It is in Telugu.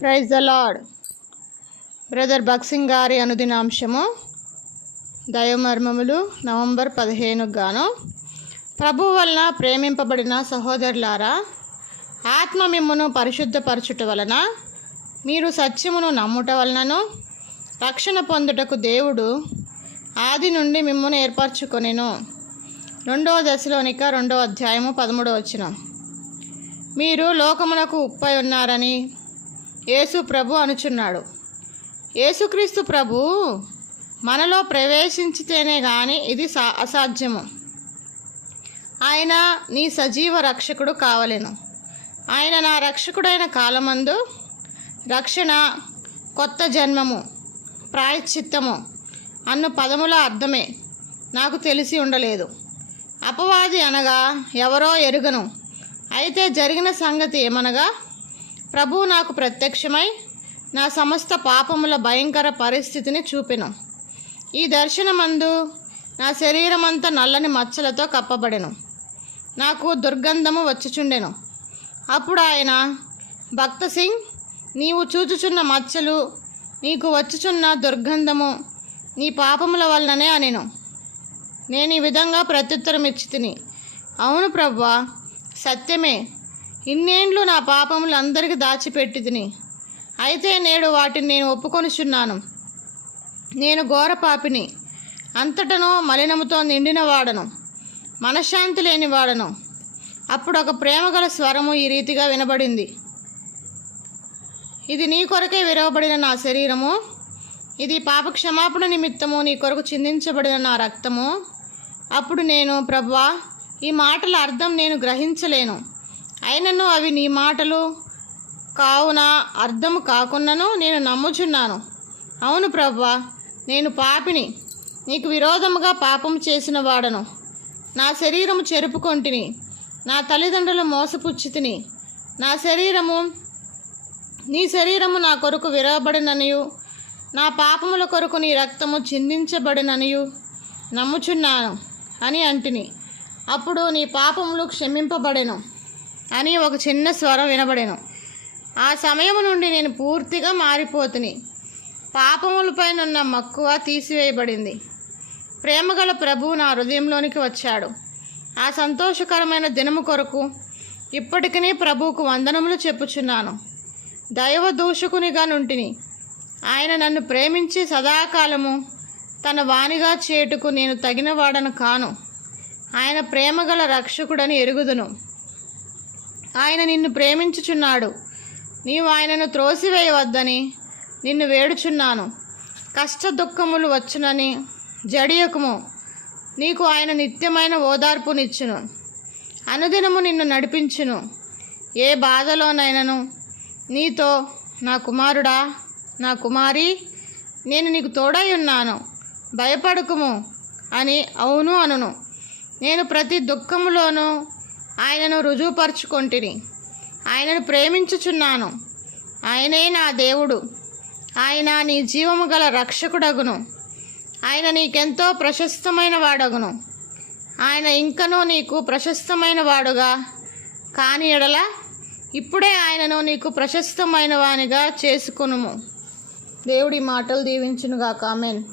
Praise the lord brother Bakht Singh గారి అనుదినాంశము దైవమర్మములు నవంబర్ పదిహేను గాను. ప్రభు వలన ప్రేమింపబడిన సహోదరులారా ఆత్మ మిమ్మును పరిశుద్ధపరచుట వలన మీరు సత్యమును నమ్ముట వలనను రక్షణ పొందుటకు దేవుడు ఆది నుండి మిమ్మును ఏర్పరచుకొనెను. రెండవ దశలోనిక రెండవ అధ్యాయము పదమూడవ వచ్చిన మీరు లోకమునకు ఉప్పై ఉన్నారని యేసు ప్రభు అనుచున్నాడు. యేసుక్రీస్తు ప్రభు మనలో ప్రవేశించితేనే కానీ ఇది సా అసాధ్యము. ఆయన నీ సజీవ రక్షకుడు కావలేను. ఆయన నా రక్షకుడైన కాలమందు రక్షణ కొత్త జన్మము ప్రాయశ్చిత్తము అన్న పదముల అర్థమే నాకు తెలిసి ఉండలేదు. అపవాది అనగా ఎవరో ఎరుగను. అయితే జరిగిన సంగతి ఏమనగా ప్రభువు నాకు ప్రత్యక్షమై నా సమస్త పాపముల భయంకర పరిస్థితిని చూపెను. ఈ దర్శనమందు నా శరీరమంతా నల్లని మచ్చలతో కప్పబడెను. నాకు దుర్గంధము వచ్చుచుండెను. అప్పుడు ఆయన భక్త సింగ్ నీవు చూచుచున్న మచ్చలు నీకు వచ్చుచున్న దుర్గంధము నీ పాపముల వలననే అనెను. నేను ఈ విధంగా ప్రత్యుత్తరం ఇచ్చి తిని అవును ప్రవ్వా సత్యమే. ఇన్నేండ్లు నా పాపములు అందరికీ దాచిపెట్టిదిని అయితే నేడు వాటిని నేను ఒప్పుకొనుచున్నాను. నేను ఘోర పాపిని. అంతటను మలినముతో నిండిన వాడను. మనశ్శాంతి లేని వాడను. అప్పుడు ఒక ప్రేమగల స్వరము ఈ రీతిగా వినబడింది. ఇది నీ కొరకే విరవబడిన నా శరీరము. ఇది పాప క్షమాపణ నిమిత్తము నీ కొరకు చిందించబడిన నా రక్తము. అప్పుడు నేను ప్రభా ఈ మాటల అర్థం నేను గ్రహించలేను. అయినను అవి నీ మాటలు కావున అర్థము కాకున్నను నేను నమ్ముచున్నాను. అవును ప్రభా నేను పాపిని. నీకు విరోధముగా పాపం చేసిన వాడను నా శరీరము చెరుపుకొంటిని నా తల్లిదండ్రులు మోసపుచ్చితిని. నా శరీరము నీ శరీరము నా కొరకు విరవబడిననియు నా పాపముల కొరకు నీ రక్తము చిందించబడిననియు. నమ్ముచున్నాను అని అంటిని. అప్పుడు నీ పాపములు క్షమింపబడెను. అని ఒక చిన్న స్వరం వినబడెను. ఆ సమయం నుండి నేను పూర్తిగా మారిపోతుని. పాపములపైనున్న మక్కువ తీసివేయబడింది. ప్రేమగల ప్రభువు నా హృదయంలోనికి వచ్చాడు. ఆ సంతోషకరమైన దినము కొరకు ఇప్పటికీ ప్రభువుకు వందనములు చెప్పుచున్నాను. దైవ దూషకునిగా నుంటిని. ఆయన నన్ను ప్రేమించి సదాకాలము తన వాణిగా చేటుకు నేను తగినవాడను కాను. ఆయన ప్రేమగల రక్షకుడని ఎరుగుదును. ఆయన నిన్ను ప్రేమించుచున్నాడు. నీవు ఆయనను త్రోసివేయవద్దని నిన్ను వేడుచున్నాను. కష్ట దుఃఖములు వచ్చునని జడియకుము. నీకు ఆయన నిత్యమైన ఓదార్పునిచ్చును. అనుదినము నిన్ను నడిపించును. ఏ బాధలోనైనను నీతో నా కుమారుడా నా కుమారి నేను నీకు తోడై ఉన్నాను. భయపడకుము అని అవును అనును. నేను ప్రతి దుఃఖములోనూ ఆయనను రుజువుపరుచుకొంటిని. ఆయనను ప్రేమించుచున్నాను. ఆయనే నా దేవుడు. ఆయన నీ జీవము గల రక్షకుడగును. ఆయన నీకెంతో ప్రశస్తమైన వాడగును. ఆయన ఇంకనూ నీకు ప్రశస్తమైన వాడుగా కాని ఎడల ఇప్పుడే ఆయనను నీకు ప్రశస్తమైన వానిగా చేసుకునుము. దేవుడి మాటలు దీవించునుగా కామెన్